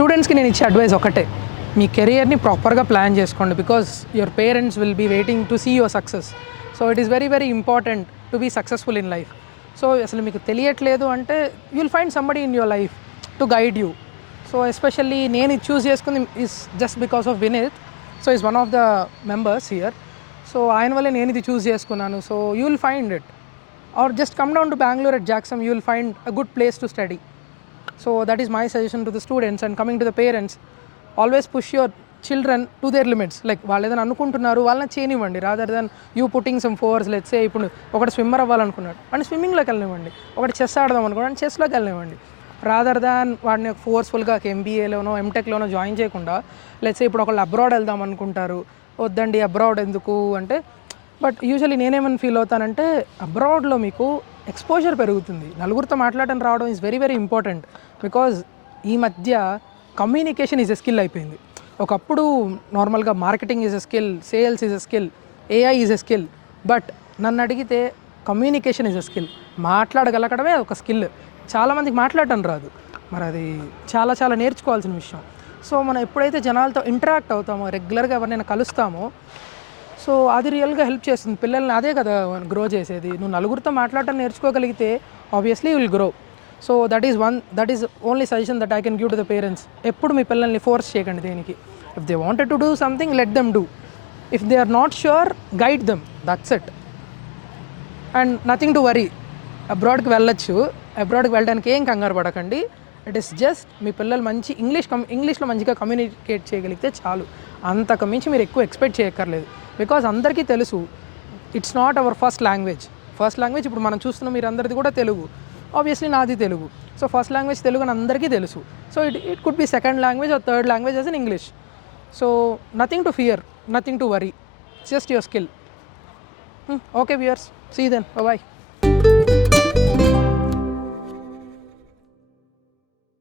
స్టూడెంట్స్కి నేను ఇచ్చే అడ్వైస్ ఒకటే, మీ కెరియర్ని ప్రాపర్గా ప్లాన్ చేసుకోండి. Because your parents will be waiting to see your success. So it is very very important to be successful in life. So అసలు మీకు తెలియట్లేదు అంటే you will find somebody in your life to guide you. So especially నేను ఇది choose చేసుకుంది is just because of Vineeth. So is one of the members here. So ఆయన వల్లే నేను ఇది చూస్ చేసుకున్నాను. So you will find it, are just come down to Bengaluru at Jackson, you will find a good place to study. So that is my suggestion to the students. And coming to the parents, always push your children to their limits. Like వాళ్ళు ఏదైనా అనుకుంటున్నారు వాళ్ళని చేయనివ్వండి, rather than you putting some force. Let's say ఇప్పుడు ఒకటి swimmer అవ్వాలనుకున్నాడు అంటే స్విమ్మింగ్లోకి వెళ్ళనివ్వండి, ఒకటి chess ఆడదాం అనుకున్నాడు అంటే చెస్లోకి వెళ్ళనివ్వండి, రాదర్ దాన్ వాడిని ఫోర్స్ఫుల్గా ఎంబీఏలోనో ఎంటెక్లోనో జాయిన్ చేయకుండా. లెట్స్ సే ఇప్పుడు ఒకళ్ళు అబ్రాడ్ వెళ్దాం అనుకుంటారు, వద్దండి అబ్రాడ్ ఎందుకు అంటే. బట్ యూజువల్లీ నేనేమని ఫీల్ అవుతానంటే అబ్రాడ్లో మీకు ఎక్స్పోజర్ పెరుగుతుంది, నలుగురితో మాట్లాడటం రావడం is very very important. Because ఈ మధ్య కమ్యూనికేషన్ ఈజ్ ఎ స్కిల్ అయిపోయింది. ఒకప్పుడు నార్మల్గా marketing is a skill, sales is a skill, AI is a skill. But నన్ను అడిగితే కమ్యూనికేషన్ ఈజ్ ఎ స్కిల్. మాట్లాడగలగడమే ఒక స్కిల్. చాలామందికి మాట్లాడటం రాదు, మరి అది చాలా చాలా నేర్చుకోవాల్సిన విషయం. సో మనం ఎప్పుడైతే జనాలతో ఇంటరాక్ట్ అవుతామో, రెగ్యులర్గా ఎవరినైనా కలుస్తామో, సో అది రియల్గా హెల్ప్ చేస్తుంది పిల్లల్ని. అదే కదా గ్రో చేసేది. నువ్వు నలుగురితో మాట్లాడటం నేర్చుకోగలిగితే obviously will grow. So that is only suggestion that I can give to the parents. ఎప్పుడు మీ పిల్లల్ని ఫోర్స్ చేయకండి దేనికి. If they wanted to do something, let them do. If they are not sure, guide them, that's it. And nothing to worry. అబ్రాడ్కి వెళ్ళొచ్చు, అబ్రాడ్కి వెళ్ళడానికి ఏం కంగారు పడకండి. ఇట్ ఈస్ జస్ట్ మీ పిల్లలు మంచి ఇంగ్లీష్లో మంచిగా కమ్యూనికేట్ చేయగలిగితే చాలు. అంతకు మించి మీరు ఎక్కువ ఎక్స్పెక్ట్ చేయక్కర్లేదు. బికాజ్ అందరికీ తెలుసు it's not our first language. ఇప్పుడు మనం చూస్తున్నాం మీరు అందరిది కూడా తెలుగు, ఆబ్వియస్లీ నాది Telugu. So first language Telugu అని అందరికీ తెలుసు. So it could be second language or third language as in English. So nothing to fear, nothing to worry, just your skill. Okay viewers, see then, bye.